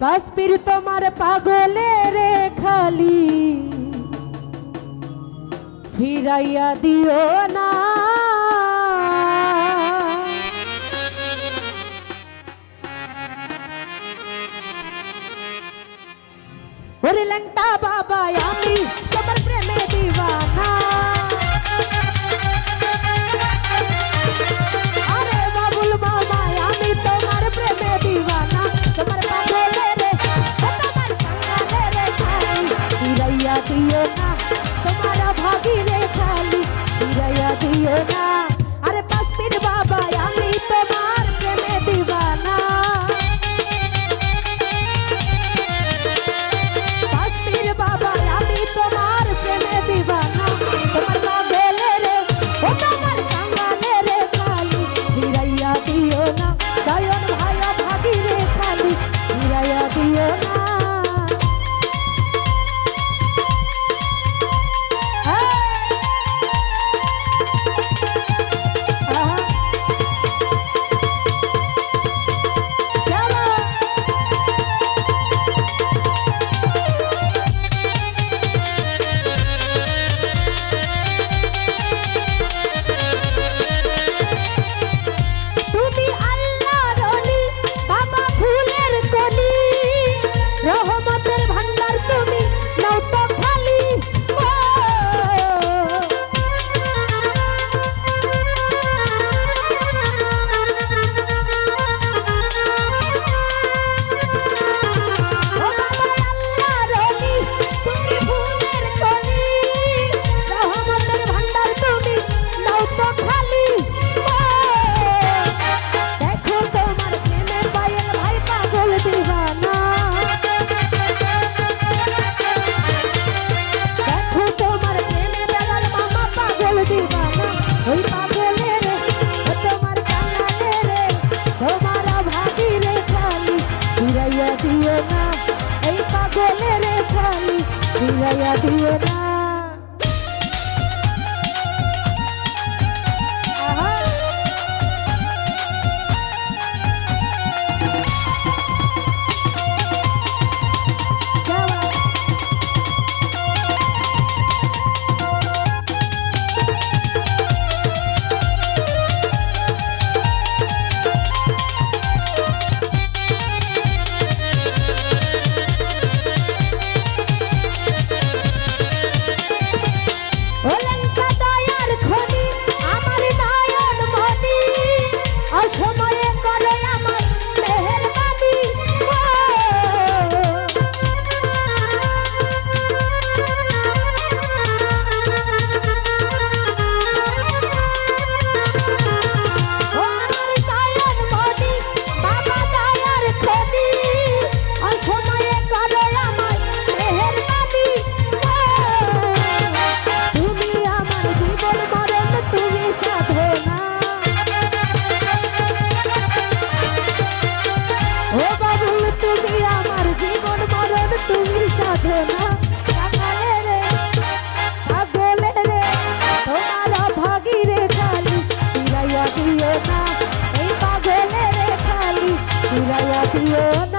কাশ্মীর তোমার পাগলে রে খালি। ফিরাইয়া দিও না। ওরে লঙ্কা বাবা আমি yeah. Yeah.